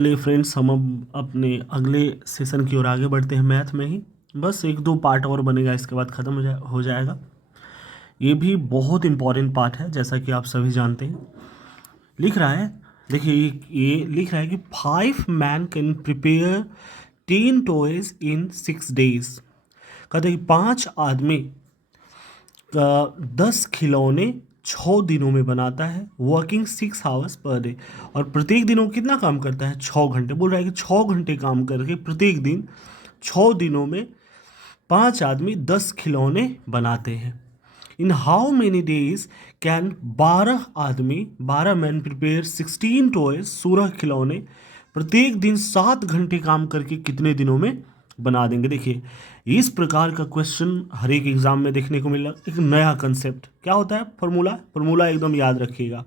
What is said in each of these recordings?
चलिए फ्रेंड्स, हम अब अपने अगले सेशन की ओर आगे बढ़ते हैं। मैथ में ही बस एक दो पार्ट और बनेगा, इसके बाद ख़त्म हो जाएगा। ये भी बहुत इंपॉर्टेंट पार्ट है, जैसा कि आप सभी जानते हैं। लिख रहा है, देखिए ये लिख रहा है कि 5 man can prepare 10 toys in 6 days. कहते हैं कि 5 आदमी का 10 खिलौने 6 दिनों में बनाता है, वर्किंग 6 आवर्स पर डे। और प्रत्येक दिन वो कितना काम करता है? 6 घंटे। बोल रहा है कि 6 घंटे काम करके प्रत्येक दिन 6 दिनों में 5 आदमी 10 खिलौने बनाते हैं। इन हाउ मेनी डेज कैन 12 आदमी 12 मैन प्रिपेयर 16 टॉयज 16 खिलौने प्रत्येक दिन 7 घंटे काम करके कितने दिनों में बना देंगे? देखिए, इस प्रकार का क्वेश्चन हर एक एग्जाम में देखने को मिला। एक नया कंसेप्ट क्या होता है? फॉर्मूला। फॉर्मूला एकदम याद रखिएगा।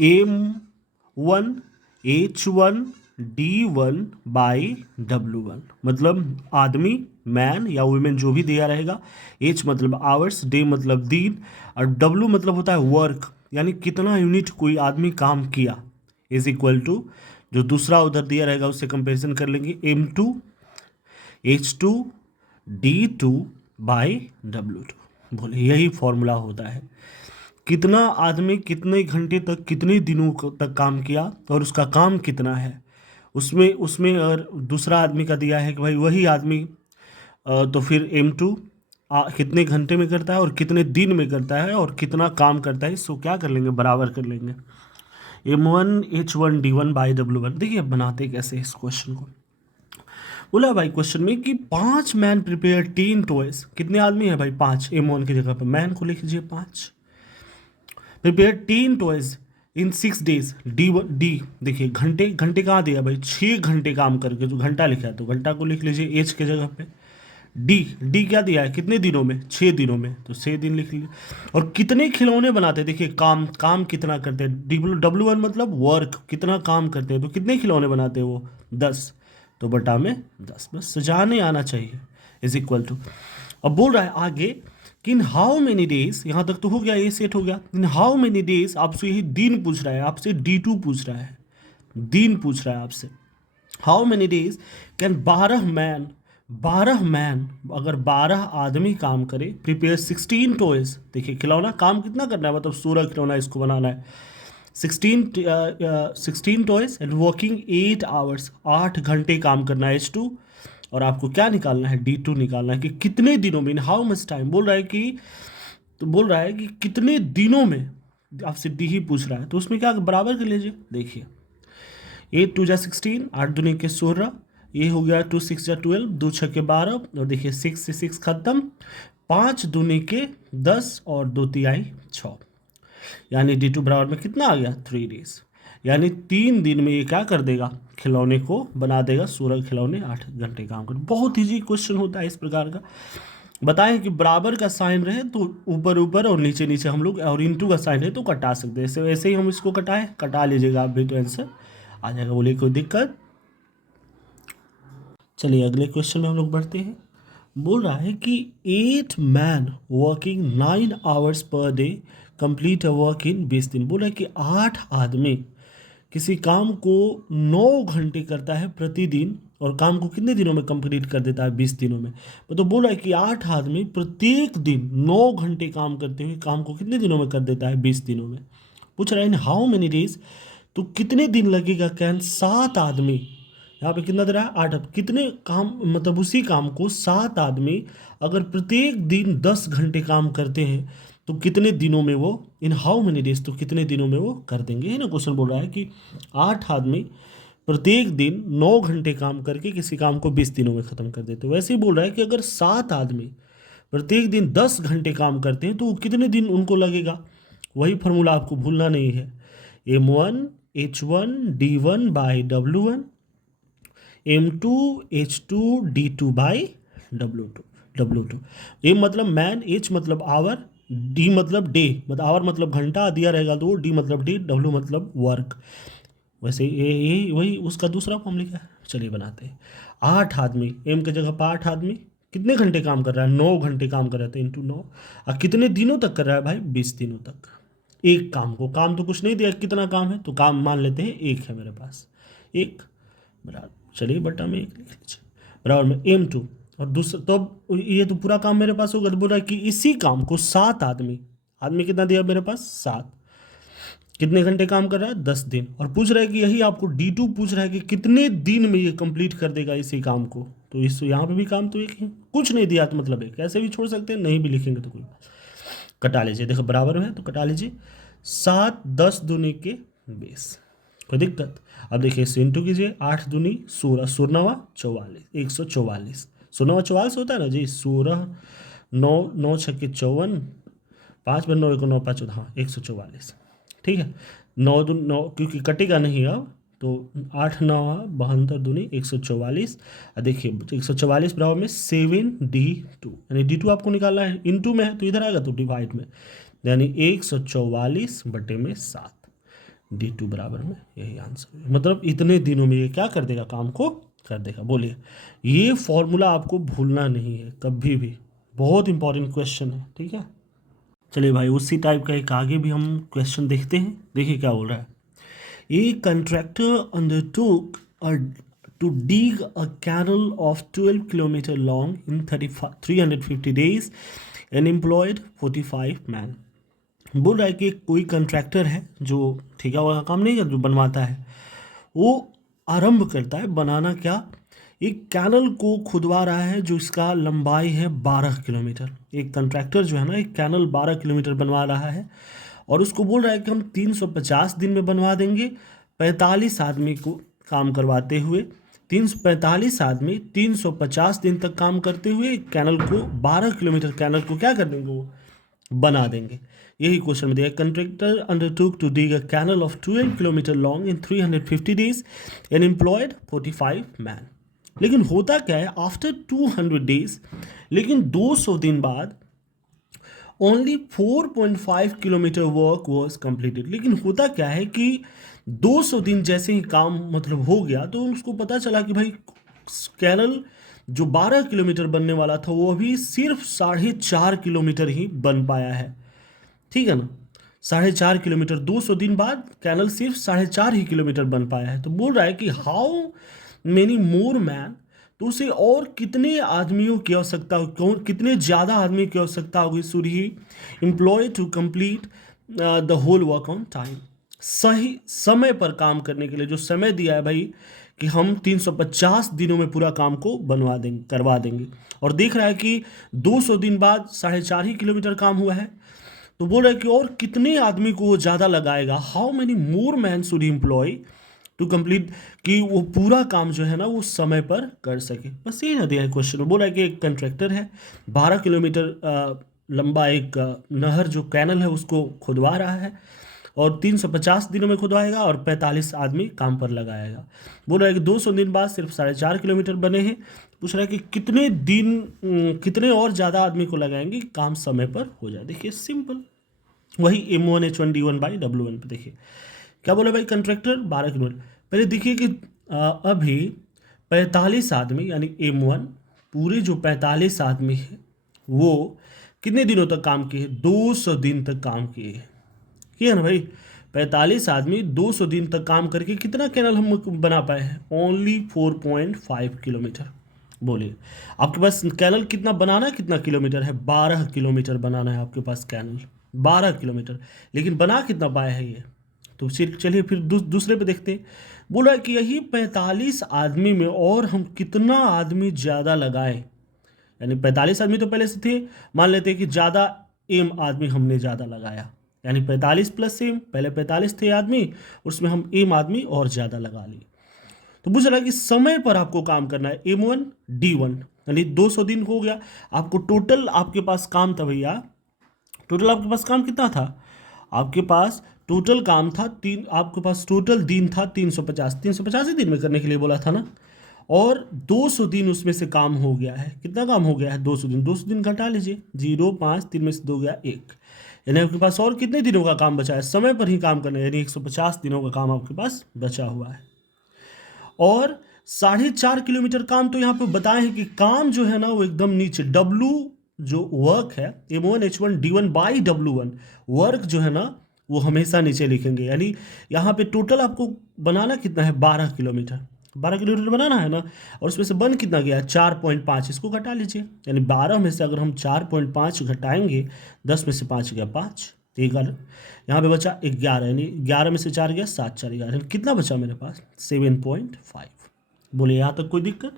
M1 H1 D1/W1, मतलब आदमी, मैन या वुमेन जो भी दिया रहेगा। H मतलब आवर्स, डे मतलब दिन, और W मतलब होता है वर्क, यानी कितना यूनिट कोई आदमी काम किया, इज इक्वल टू जो दूसरा उधर दिया रहेगा उससे कंपेरिजन कर लेंगे, M2H2D2/W2। बोले यही फॉर्मूला होता है। कितना आदमी कितने घंटे तक कितने दिनों तक काम किया और उसका काम कितना है, उसमें उसमें अगर दूसरा आदमी का दिया है कि भाई वही आदमी, तो फिर M2 कितने घंटे में करता है और कितने दिन में करता है और कितना काम करता है, इसको क्या कर लेंगे? बराबर कर लेंगे। M1H1D1/W1। देखिए अब बनाते कैसे इस क्वेश्चन को। बोला भाई क्वेश्चन में कि 5 मैन प्रिपेयर 10 टॉयज। कितने आदमी है भाई? 5। M1 की जगह पर मैन को लिख लीजिए 5। प्रिपेयर 10 टॉयज इन 6 डेज। डी देखिए, घंटे घंटे कहाँ दिया भाई? 6 घंटे काम करके जो घंटा लिखा है तो घंटा को लिख लीजिए एच के जगह पे। डी क्या दिया है? कितने दिनों में? 6 दिनों में, तो 6 दिन लिख लीजिए। और कितने खिलौने बनाते हैं? देखिए काम कितना करते हैं? W1 मतलब वर्क, कितना काम करते हैं, तो कितने खिलौने बनाते हैं वो? 10। तो बटा में 10, बस सजाने आना चाहिए, इज इक्वल टू। अब बोल रहा है आगे कि इन हाउ मेनी डेज, यहाँ तक तो हो गया, ये सेट हो गया। इन हाउ मेनी डेज, आपसे यही दिन पूछ रहा है, आपसे D2 पूछ रहा है, दिन पूछ रहा है आपसे। How many days can 12 man अगर 12 आदमी काम करे, प्रिपेयर 16 टॉयज। देखिए खिलौना काम कितना करना है, मतलब 16 खिलौना इसको बनाना है। 16 टॉयज एंड वर्किंग 8 आवर्स, 8 घंटे काम करना है H2। और आपको क्या निकालना है? D2 निकालना है कि कितने दिनों में, इन हाउ मच टाइम। बोल रहा है कि, तो बोल रहा है कि कितने दिनों में, आपसे डी ही पूछ रहा है, तो उसमें क्या बराबर कर लीजिए। देखिए 8 2 जा 16, 8 दूनी के 16, ये हो गया 2 6 जा 12, 2 6 के 12, और देखिए 6 से 6 खत्म, 5 दूनी के 10 और 2 तिहाई 6, यानी D2 बराबर में कितना आ गया? 3 डेज। यानी 3 दिन में ये क्या कर देगा? खिलौने को बना देगा, 16 खिलौने, 8 घंटे काम कर। बहुत ईजी क्वेश्चन होता है इस प्रकार का। बताएं कि बराबर का साइन रहे तो ऊपर ऊपर और नीचे नीचे हम लोग, और इंटू का साइन है तो कटा सकते हैं। ऐसे वैसे ही हम इसको कटाएं, कटा लीजिएगा आप भी, तो आंसर आ जाएगा। बोलिए कोई दिक्कत? चलिए अगले क्वेश्चन में हम लोग बढ़ते हैं। बोल रहा है कि 8 man working 9 hours per day complete a work in 20 दिन। बोल रहा है कि 8 आदमी किसी काम को 9 घंटे करता है प्रतिदिन, और काम को कितने दिनों में कंप्लीट कर देता है? 20 दिनों में। तो बोल रहा है कि 8 आदमी प्रत्येक दिन 9 घंटे काम करते हुए काम को कितने दिनों में कर देता है? 20 दिनों में। पूछ रहा है इन हाउ मेनी डेज, तो कितने दिन लगेगा? कैन 7 आदमी, यहाँ पे कितना दे रहा है? 8। अब कितने काम, मतलब उसी काम को 7 आदमी अगर प्रत्येक दिन 10 घंटे काम करते हैं तो कितने दिनों में वो, इन हाउ मेनी डेज, तो कितने दिनों में वो कर देंगे, है ना। क्वेश्चन बोल रहा है कि 8 आदमी प्रत्येक दिन 9 घंटे काम करके किसी काम को 20 दिनों में ख़त्म कर देते हैं। वैसे ही बोल रहा है कि अगर 7 आदमी प्रत्येक दिन 10 घंटे काम करते हैं तो वो कितने दिन उनको लगेगा? वही फार्मूला आपको भूलना नहीं है। M1H1D1/W1, M2H2D2/W2। M मतलब मैन, H मतलब आवर, D मतलब डे, मतलब आवर मतलब घंटा दिया रहेगा तो D मतलब डे, W मतलब वर्क। वैसे ये वही उसका दूसरा फॉर्म लिखा है। चलिए बनाते हैं। 8 आदमी, M की जगह पर 8 आदमी कितने घंटे काम कर रहा है? 9 घंटे काम कर रहे थे, इंटू 9। और कितने दिनों तक कर रहा है भाई? 20 दिनों तक। एक काम को, काम तो कुछ नहीं दिया कितना काम है, तो काम मान लेते हैं एक है मेरे पास। एक बराबर, चलिए बटा में 1 लिख लीजिए, बराबर में m2। और दूसरा तो अब ये तो पूरा काम मेरे पास होगा, तो बोल रहा है कि इसी काम को 7 आदमी, आदमी कितना दिया मेरे पास 7, कितने घंटे काम कर रहा है 10 दिन, और पूछ रहा है कि यही आपको D2 पूछ रहा है कि कितने दिन में ये कंप्लीट कर देगा इसी काम को। तो इस यहाँ पे भी काम तो एक ही, कुछ नहीं दिया तो मतलब एक, ऐसे भी छोड़ सकते हैं, नहीं भी लिखेंगे तो कोई, कटा लीजिए, देखो बराबर में है तो कटा लीजिए, 7 10 दूनी के 20, कोई दिक्कत। अब देखिए इसे इंटू कीजिए, 8 दूनी 16, 16 44, 144, 16 44 होता है ना जी, 16 9 9 छक्के 54, 5 पर 9 1 9 5 हाँ 144, ठीक है। 9 दूनी 9, क्योंकि कटेगा नहीं अब, तो 8 9 72 दूनी 144, और देखिए 144 बराबर में 7D2, यानी D2 आपको निकालना है, इनटू में है तो इधर आएगा तो डिवाइड में, यानी 144 बटे में 7, D2 बराबर में यही आंसर है। मतलब इतने दिनों में ये क्या कर देगा, काम को कर देगा। बोलिए, ये फॉर्मूला आपको भूलना नहीं है कभी भी, बहुत इंपॉर्टेंट क्वेश्चन है, ठीक है। चलिए भाई उसी टाइप का एक आगे भी हम क्वेश्चन देखते हैं, देखिए क्या बोल रहा है। A contractor undertook to dig a canal of 12 kilometer long in 350 days and employed 45 man। बोल रहा है कि कोई कंट्रैक्टर है जो ठेका हुआ का काम नहीं है, जो बनवाता है, वो आरंभ करता है बनाना क्या, एक कैनल को खुदवा रहा है जो इसका लंबाई है 12 किलोमीटर। एक कंट्रैक्टर जो है ना एक कैनल 12 किलोमीटर बनवा रहा है, और उसको बोल रहा है कि हम 350 दिन में बनवा देंगे, 45 आदमी को काम करवाते हुए, 345 आदमी 350 दिन तक काम करते हुए कैनल को 12 किलोमीटर कैनल को क्या कर देंगे, वो बना देंगे। यही क्वेश्चन में दिया, contractor undertook to dig a canal of 12 kilometre long in 350 days and employed 45 man. लेकिन होता क्या है, आफ्टर 200 डेज, लेकिन 200 दिन बाद only 4.5 kilometre work was completed. लेकिन होता क्या है कि 200 दिन जैसे ही काम मतलब हो गया, तो उसको पता चला कि भाई कैनल जो 12 किलोमीटर बनने वाला था वो अभी सिर्फ 4.5 किलोमीटर ही बन पाया है, ठीक है ना। 4.5 किलोमीटर 200 दिन बाद कैनल सिर्फ 4.5 ही किलोमीटर बन पाया है। तो बोल रहा है कि हाउ मेनी मोर मैन, तो उसे और कितने आदमियों की आवश्यकता, कितने ज़्यादा आदमी की आवश्यकता होगी, should he employ to complete the whole work on time. सही समय पर काम करने के लिए जो समय दिया है भाई, कि हम 350 दिनों में पूरा काम को बनवा देंगे, करवा देंगे, और देख रहा है कि 200 दिन बाद 4.5 ही किलोमीटर काम हुआ है। तो बोल रहा है कि और कितने आदमी को वो ज़्यादा लगाएगा, how many more man should employ to complete, कि वो पूरा काम जो है ना वो समय पर कर सके। बस यही ना दिया है क्वेश्चन में। बोल रहा है कि एक कंट्रैक्टर है 12 किलोमीटर लंबा एक नहर जो कैनल है उसको खुदवा रहा है, और 350 दिनों में खुदवाएगा और 45 आदमी काम पर लगाएगा। बोल रहा है कि 200 दिन बाद सिर्फ 4.5 किलोमीटर बने हैं। पूछ रहा है कि कितने दिन कितने और ज़्यादा आदमी को लगाएंगे, काम समय पर हो जाए। देखिए सिंपल, वही M1H1D1/W1 पे देखिए क्या बोला भाई, कंट्रैक्टर 12 किलोमीटर। पहले देखिए कि अभी 45 आदमी यानी M1 पूरे जो 45 आदमी है वो कितने दिनों तक काम किए, 200 दिन तक काम किए, किया ना भाई। 45 आदमी 200 दिन तक काम करके कितना कैनल हम बना पाए हैं, ओनली 4.5 किलोमीटर। बोलिए आपके पास कैनल कितना बनाना है, कितना किलोमीटर है, 12 किलोमीटर बनाना है आपके पास कैनल, 12 किलोमीटर, लेकिन बना कितना पाया है ये। तो चलिए फिर दूसरे पे देखते हैं। बोला कि यही 45 आदमी में और हम कितना आदमी ज़्यादा लगाएं, यानी 45 आदमी तो पहले से थे, मान लेते हैं कि ज़्यादा एम आदमी हमने ज़्यादा लगाया, यानी 45 प्लस एम, पहले 45 थे आदमी, उसमें हम एम आदमी और ज़्यादा लगा लिए। तो पूछ रहा है कि समय पर आपको काम करना है, M1D1 यानी 200 दिन हो गया आपको, टोटल आपके पास काम था भैया, टोटल आपके पास काम कितना था, आपके पास टोटल काम था आपके पास टोटल दिन था 350 ही दिन में करने के लिए बोला था ना, और 200 दिन उसमें से काम हो गया है। कितना काम हो गया है, 200 दिन घटा लीजिए, 0 5 3 में से 2 गया 1, यानी आपके पास और कितने दिनों का काम बचा है, समय पर ही काम करना है, यानी 150 दिनों का काम आपके पास बचा हुआ है। और 4.5 किलोमीटर काम तो यहाँ पे बताए हैं कि काम जो है ना वो एकदम नीचे, W जो वर्क है M1H1D1/W1 वर्क जो है ना वो हमेशा नीचे लिखेंगे। यानी यहाँ पे टोटल आपको बनाना कितना है, 12 किलोमीटर, 12 किलोमीटर बनाना है ना, और उसमें से बन कितना गया, 4.5, इसको घटा लीजिए। यानी 12 में से अगर हम 4.5 घटाएंगे, 10 में से 5 गया 5, तो 11, यहाँ पे बचा 11, यानी 11 में से 4 गया 7, 4 11, कितना बचा मेरे पास 7.5। बोले यहाँ तक कोई दिक्कत?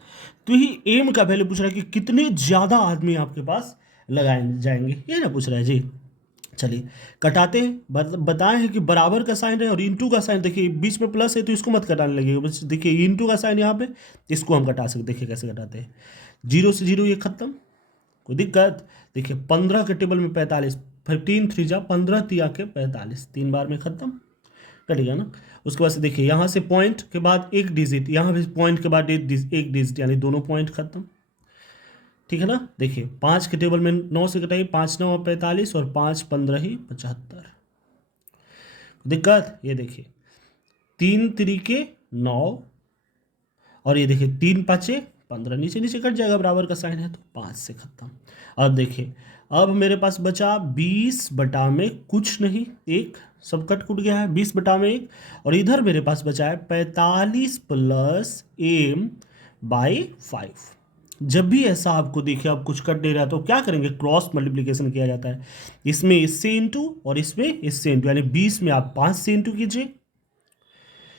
तो ही एम का वैल्यू पूछ रहा है कि कितने ज़्यादा आदमी आपके पास लगाए जाएंगे, ये ना पूछ रहा है जी। चलिए कटाते हैं, बताए हैं कि बराबर का साइन है और इनटू का साइन, देखिए बीच में प्लस है तो इसको मत कटाने लगेगा, बस देखिए इनटू का साइन यहाँ पे, इसको हम कटा सकते, देखिए कैसे कटाते हैं। 0 से 0 ये खत्म, कोई दिक्कत? देखिए 15 के टेबल में 45, 15 3 जा 15 तिया के 45, 3 बार में खत्म, कट गया ना। उसके बाद से देखिए यहाँ से पॉइंट के बाद एक डिजिट, यहाँ पे पॉइंट के बाद एक डिजिट, यानी दोनों पॉइंट खत्म, ठीक है ना। देखिए 5 के टेबल में 9 से कटाइए, 5 9 45 और 5 15 ही 75, दिक्कत? ये देखिए 3 तरीके 9, और ये देखिए 3 पाँचे 15, नीचे नीचे कट जाएगा, बराबर का साइन है तो 5 से खत्म। अब देखिए अब मेरे पास बचा 20 बटा में कुछ नहीं, 1, सब कट कुट गया है, 20 बटा में 1, और इधर मेरे पास बचा है 45 प्लस एम बाई 5। जब भी ऐसा आपको दिखे आप कुछ कट दे रहा है तो क्या करेंगे, क्रॉस मल्टीप्लिकेशन किया जाता है, इसमें इससे इंटू और इसमें इससे इंटू, यानी 20 में आप 5 से इंटू कीजिए,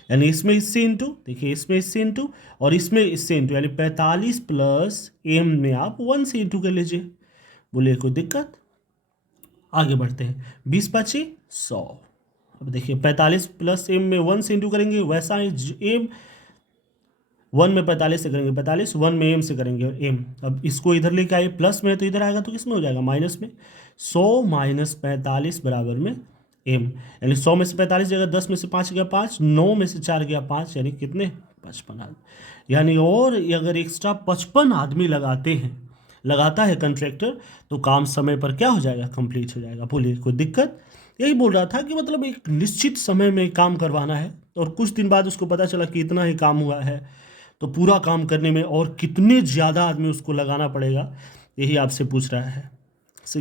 यानी इसमें इससे इंटू, देखिए इसमें इससे इंटू और इसमें इससे इंटू, यानी 45 प्लस एम में आप 1 से इंटू कर लीजिए। बोलिए कोई दिक्कत? आगे बढ़ते हैं, 20 पाँचे 100। अब देखिए 45 प्लस एम में 1 से इंटू करेंगे, वैसा ही एम 1 में 45 से करेंगे 45, 1 में एम से करेंगे एम। अब इसको इधर लेके आइए, प्लस में है तो इधर आएगा तो किस में हो जाएगा, माइनस में। 100 माइनस 45 बराबर में एम, यानी 100 में से 45 जाएगा, 10 में से 5 गया 5, 9 में से 4 गया 5, यानी कितने, 55 आदमी। यानी और अगर एक्स्ट्रा 55 आदमी लगाता है कंट्रैक्टर, तो काम समय पर क्या हो जाएगा, कंप्लीट हो जाएगा। बोलिए कोई दिक्कत? यही बोल रहा था कि मतलब एक निश्चित समय में काम करवाना है, और कुछ दिन बाद उसको पता चला कि इतना ही काम हुआ है, तो पूरा काम करने में और कितने ज़्यादा आदमी उसको लगाना पड़ेगा, यही आपसे पूछ रहा है।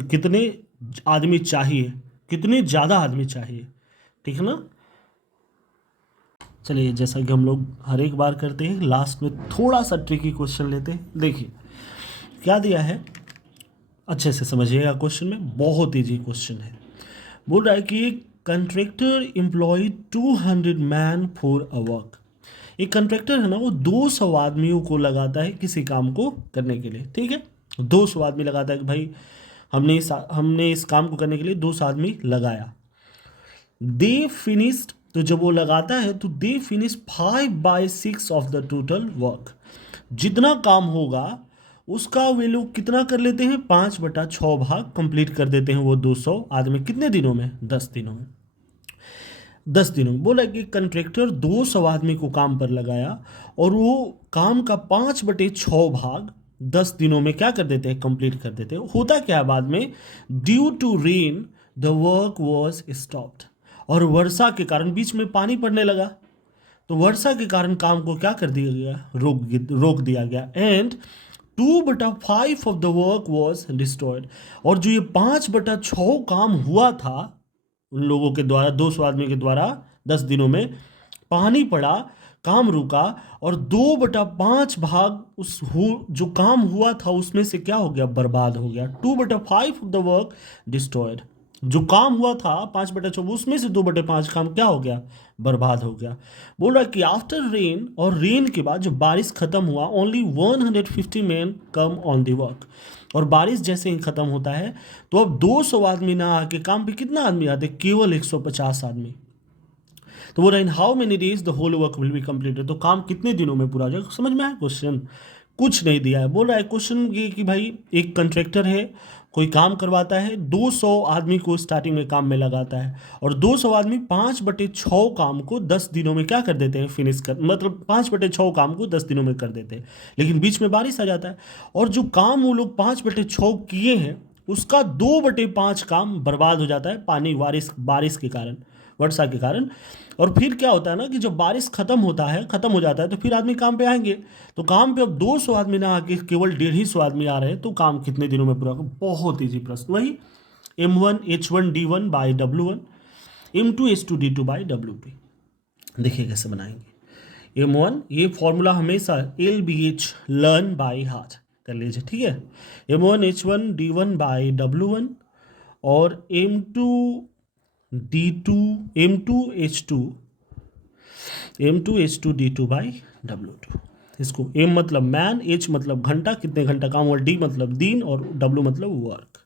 कितने आदमी चाहिए, कितने ज़्यादा आदमी चाहिए, ठीक है ना। चलिए जैसा कि हम लोग हर एक बार करते हैं, लास्ट में थोड़ा सा ट्रिकी क्वेश्चन लेते हैं। देखिए क्या दिया है, अच्छे से समझिएगा, क्वेश्चन में बहुत ईजी क्वेश्चन है। बोल रहा है कि contractor employ 200 man for a work. एक कंट्रैक्टर है ना, वो 200 आदमियों को लगाता है किसी काम को करने के लिए, ठीक है। 200 आदमी लगाता है कि भाई हमने इस काम को करने के लिए 200 आदमी लगाया। दे फिनिश्ड, तो जब वो लगाता है तो they finish 5/6 of the total work. जितना काम होगा उसका वे लोग कितना कर लेते हैं, 5/6 भाग कंप्लीट कर देते हैं वो 200 आदमी। कितने दिनों में, 10 दिनों में। 10 दिनों में बोला कि कंट्रैक्टर 200 आदमी को काम पर लगाया और वो काम का 5/6 भाग 10 दिनों में क्या कर देते हैं, कंप्लीट कर देते हैं। होता क्या है बाद में, due to rain the work was stopped, और वर्षा के कारण बीच में पानी पड़ने लगा, तो वर्षा के कारण काम को क्या कर दिया गया, रोक दिया गया। And 2/5 of the work was destroyed, और जो ये 5/6 काम हुआ था उन लोगों के द्वारा, 200 आदमी के द्वारा 10 दिनों में, पानी पड़ा, काम रुका, और 2/5 भाग जो काम हुआ था उसमें से क्या हो गया, बर्बाद हो गया। 2/5 ऑफ द वर्क डिस्ट्रॉयड, जो काम हुआ था 5/6 उसमें से 2/5 काम क्या हो गया, बर्बाद हो गया। बोल रहा है कि आफ्टर रेन, और रेन के बाद जब बारिश खत्म हुआ, only 150 man come on the work, और बारिश जैसे ही खत्म होता है तो अब 200 आदमी ना आके काम पे कितना आदमी आते, केवल 150 आदमी। तो बोल रहा in how many days the whole work will be completed, तो काम कितने दिनों में पूरा हो जाएगा। समझ में आया क्वेश्चन, कुछ नहीं दिया है। बोल रहा है क्वेश्चन ये कि भाई एक कंट्रैक्टर है, कोई काम करवाता है, 200 आदमी को स्टार्टिंग में काम में लगाता है, और 200 आदमी 5/6 काम को 10 दिनों में क्या कर देते हैं, फिनिश कर, मतलब 5/6 काम को 10 दिनों में कर देते हैं। लेकिन बीच में बारिश आ जाता है, और जो काम वो लोग 5/6 किए हैं उसका 2/5 काम बर्बाद हो जाता है पानी बारिश के कारण, वर्षा के कारण। और फिर क्या होता है ना कि जब बारिश खत्म हो जाता है तो फिर आदमी काम पे आएंगे, तो काम पे अब 200 आदमी ना आके केवल 150 आदमी आ रहे हैं, तो काम कितने दिनों में पूरा होगा। बहुत ईजी प्रश्न, वही M1 H1 D1 by W1, M2H2D2/WP। देखिए कैसे बनाएंगे। M1 ये फॉर्मूला हमेशा LBH लर्न बाय हार्ट कर लीजिए, ठीक है। M1H1D1/W1 और M2D2D2/W2। इसको M मतलब मैन, H मतलब घंटा, कितने घंटा काम हुआ, D मतलब दिन और W मतलब वर्क।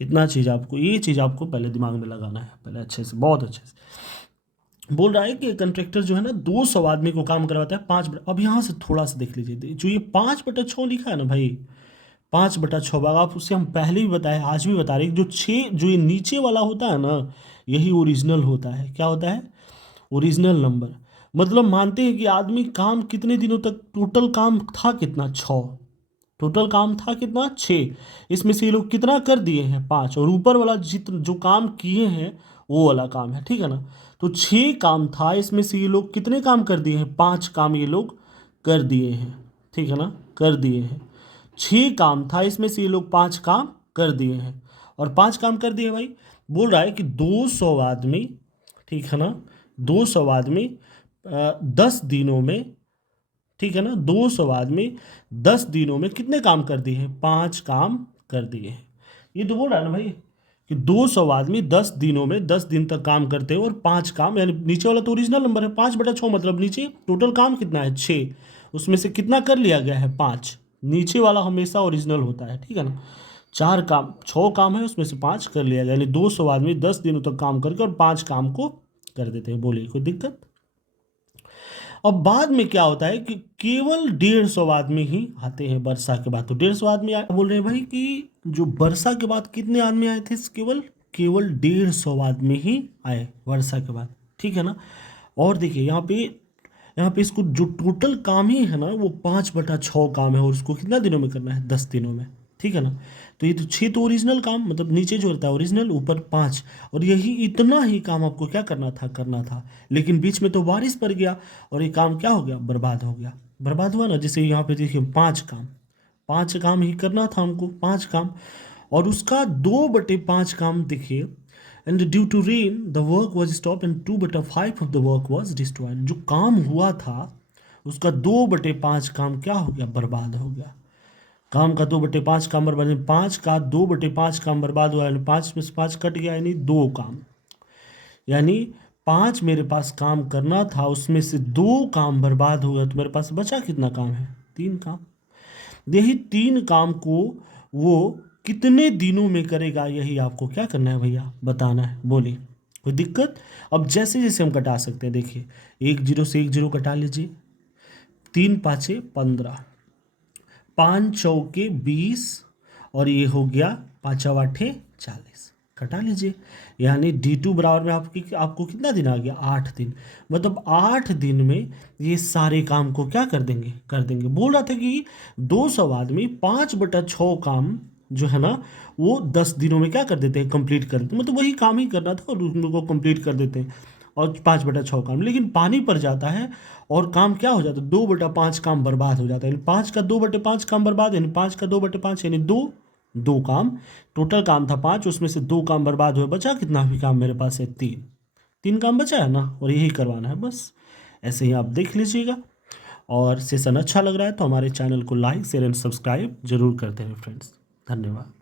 इतना चीज़ आपको, ये चीज़ आपको पहले दिमाग में लगाना है, पहले अच्छे से, बहुत अच्छे से। बोल रहा है कि कंट्रैक्टर जो है ना 200 आदमी को काम करवाता है 5 अब यहाँ से थोड़ा सा देख लीजिए, जो ये 5/6 लिखा है ना भाई, 5/6 भाग, आप उससे हम पहले भी बताए, आज भी बता रहे हैं, जो 6 जो ये नीचे वाला होता है ना, यही ओरिजिनल होता है। क्या होता है? Original number. मतलब मानते हैं कि आदमी काम कितने दिनों तक, टोटल काम था कितना, 6। टोटल काम था कितना, 6। इसमें से ये लोग कितना कर दिए हैं, 5, और ऊपर वाला जितना जो काम किए हैं वो वाला काम है, ठीक है ना। तो 6 काम था, इसमें से ये लोग कितने काम कर दिए हैं, 5 काम ये लोग कर दिए हैं, ठीक है ना, कर दिए हैं। 6 काम था, इसमें से ये लोग 5 काम कर दिए हैं, और 5 काम कर दिए भाई। बोल रहा है कि 200 आदमी, ठीक है ना, 200 आदमी 10 दिनों में, ठीक है ना, 200 आदमी 10 दिनों में कितने काम कर दिए हैं, 5 काम कर दिए हैं। ये तो बोल रहा है ना भाई कि 200 आदमी 10 दिनों में 10 दिन तक काम करते हैं और 5 काम, यानी नीचे वाला तो ओरिजिनल नंबर है 5/6, मतलब नीचे टोटल काम कितना है, 6। उसमें से कितना कर लिया गया है, 5। नीचे वाला हमेशा ओरिजिनल होता है, ठीक है ना। 4 काम, 6 काम है, उसमें से 5 कर लिया गया, यानी 200 आदमी 10 दिनों तक काम करके और 5 काम को कर देते हैं। बोलिए कोई दिक्कत? अब बाद में क्या होता है कि केवल 150 आदमी ही आते हैं वर्षा के बाद। तो 150 आदमी आए, बोल रहे हैं भाई कि जो वर्षा के बाद कितने आदमी आए थे, केवल केवल 150 आदमी ही आए वर्षा के बाद, ठीक है ना। और देखिए यहाँ पे इसको जो टोटल काम ही है ना वो 5/6 काम है, और उसको कितना दिनों में करना है, 10 दिनों में, ठीक है ना। तो ये तो 6 तो ओरिजिनल काम, मतलब नीचे जो रहता है ओरिजिनल, ऊपर 5, और यही इतना ही काम आपको क्या करना था। लेकिन बीच में तो बारिश पड़ गया और ये काम क्या हो गया, बर्बाद हो गया। बर्बाद हुआ ना, जैसे यहाँ पे देखिए 5 काम ही करना था हमको, 5 काम, और उसका 2/5 काम देखिए। And due to rain the work was stop and 2/5 of the work was destroyed. जो काम हुआ था उसका 2/5 काम क्या हो गया, बर्बाद हो गया। काम का 2/5 काम बर्बाद, यानी 5 का 2/5 काम बर्बाद हुआ, यानी 5 में से 5 कट गया, यानी 2 काम, यानी 5 मेरे पास काम करना था, उसमें से 2 काम बर्बाद हो गया, तो मेरे पास बचा कितना काम है, 3 काम। यही 3 काम को वो कितने दिनों में करेगा, यही आपको क्या करना है भैया, बताना है। बोलिए कोई दिक्कत? अब जैसे जैसे हम कटा सकते हैं, देखिए 1 0 से 1 0 कटा लीजिए, 3 5 15, 5 चौके 20, और ये हो गया 5 8 40, कटा लीजिए। यानी D2 बराबर में आपको कितना दिन आ गया, 8 दिन। मतलब 8 दिन में ये सारे काम को क्या कर देंगे। बोल रहा था कि 200 आदमी 5/6 काम जो है ना वो 10 दिनों में क्या कर देते हैं, कंप्लीट कर देते हैं। मतलब वही काम ही करना था और उनको कंप्लीट कर देते हैं, और 5/6 काम। लेकिन पानी पड़ जाता है और काम क्या हो जाता है, 2/5 काम बर्बाद हो जाता है। यानी 5 का 2/5 काम बर्बाद, यानी 5 का 2/5 यानी 2 काम। टोटल काम था 5, उसमें से 2 काम बर्बाद हुए, बचा कितना भी काम मेरे पास है, 3 काम बचा है ना, और यही करवाना है बस। ऐसे ही आप देख लीजिएगा। और सेशन अच्छा लग रहा है तो हमारे चैनल को लाइक शेयर एंड सब्सक्राइब जरूर करते हैं फ्रेंड्स। धन्यवाद।